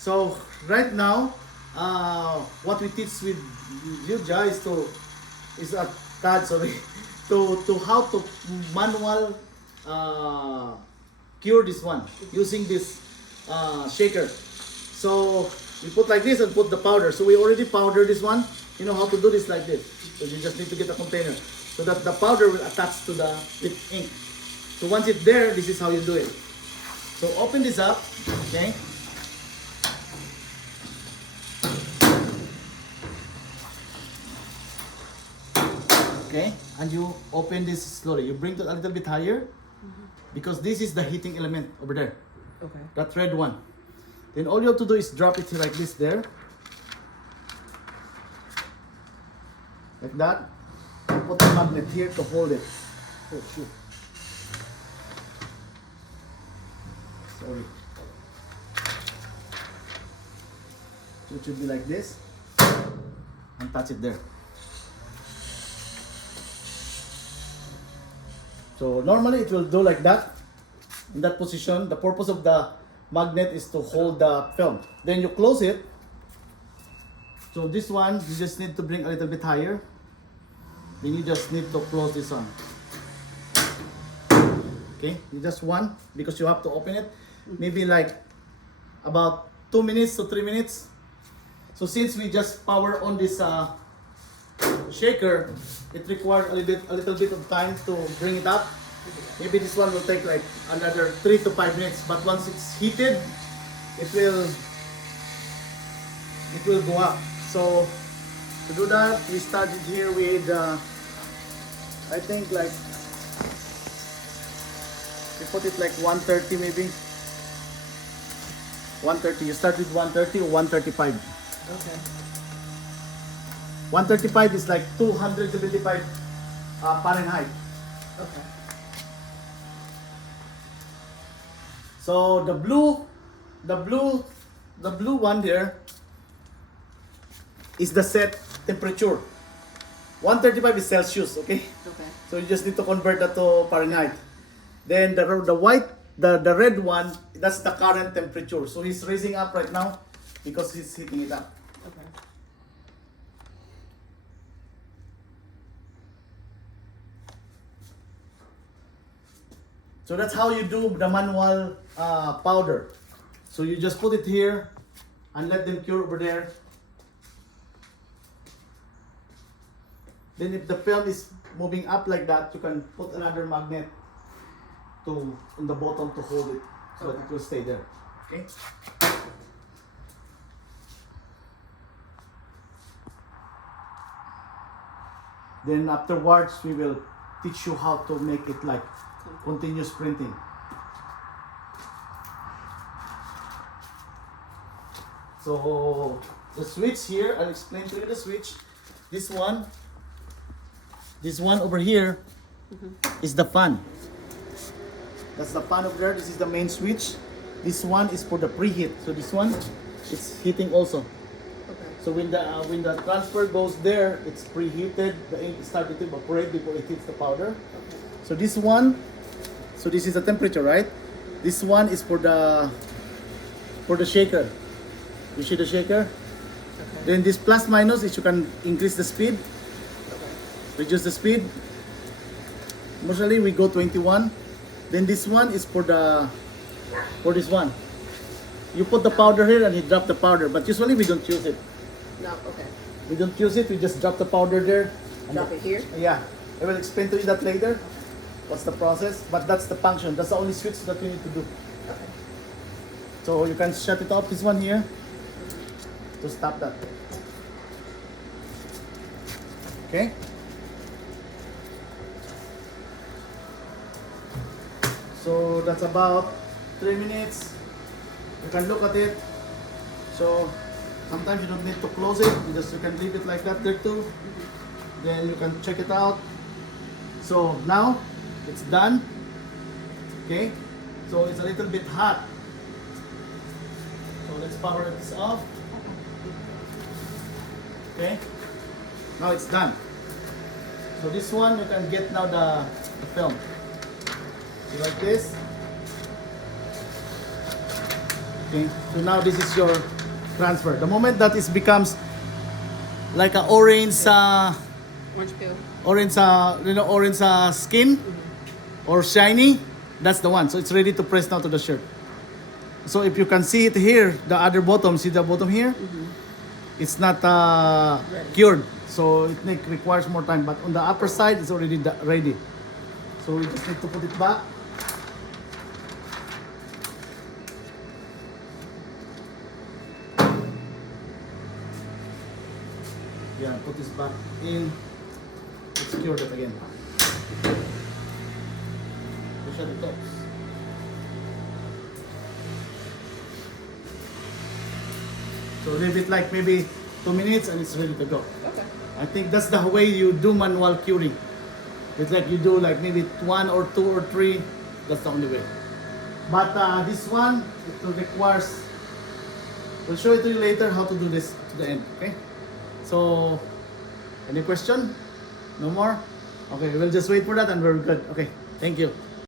So right now, what we teach with you guys is a CAD, sorry, to how to manual cure this one using this shaker. So we put like this and put the powder. So we already powder this one. You know how to do this like this. So you just need to get a container so that the powder will attach to the with ink. So once it's there, this is how you do it. So open this up, okay? Okay, and you open this slowly. You bring it a little bit higher because this is the heating element over there. Okay. That red one. Then all you have to do is drop it like this there. Like that. And put the magnet here to hold it. Oh shoot. Sorry. So it should be like this. And touch it there. So normally it will do like that. In that position, the purpose of the magnet is to hold the film. Then you close it. So this one, you just need to bring a little bit higher. Then you just need to close this one. Okay, you just one because you have to open it. Maybe like about 2 minutes to 3 minutes. So since we just power on this shaker, it requires a little bit of time to bring it up. Maybe this one will take like another 3 to 5 minutes, but once it's heated, it will go up. So to do that, we started here with I think like we put it like 130 maybe. 130. You start with 130 or 135. Okay. 135 is like 275 Fahrenheit. Okay. So the blue one here is the set temperature. 135 is Celsius, okay? Okay. So you just need to convert that to Fahrenheit. Then the white, the red one, that's the current temperature. So he's raising up right now because he's heating it up. Okay. So that's how you do the manual powder. So you just put it here and let them cure over there. Then if the film is moving up like that, you can put another magnet in the bottom to hold it so that it will stay there. Okay? Then afterwards, we will teach you how to make it like continuous printing. So the switch here, I'll explain to you the switch. This one over here is the fan. That's the fan over there. This is the main switch. This one is for the preheat. So this one, it's heating also. Okay. So when the transfer goes there, it's preheated. The ink started to evaporate before it hits the powder. Okay. So this one, so this is the temperature, right? This one is for the shaker. You see the shaker? Okay. Then this plus minus is you can increase the speed, reduce the speed. Mostly we go 21. Then this one is for this one. You put the powder here and you drop the powder, but usually we don't use it. No. Okay. We don't use it. We just drop the powder there. And Drop it here. Yeah, I will explain to you that later. What's the process? But that's the function. That's the only switch that you need to do. Okay. So you can shut it off. This one here to stop that. Okay. So that's about 3 minutes. You can look at it. So sometimes you don't need to close it. You can leave it like that there too. Then you can check it out. So now it's done. Okay. So it's a little bit hot. So let's power this off. Okay. Now it's done. So this one you can get now the film. So like this. Okay, so now this is your transfer. The moment that it becomes like an orange, Orange peel. orange skin or shiny, that's the one. So it's ready to press now to the shirt. So if you can see it here, the other bottom, see the bottom here? It's not cured. So it requires more time. But on the upper side, it's already ready. So we just need to put it back. Yeah, put this back in. Let's cure that again. Push out the tops. So leave it like maybe 2 minutes and it's ready to go. Okay. I think that's the way you do manual curing. It's like you do like maybe 1 or 2 or 3. That's the only way. But this one, it requires. We'll show it to you later how to do this to the end. Okay. So, any question? No more? Okay, we'll just wait for that and we're good. Okay, thank you.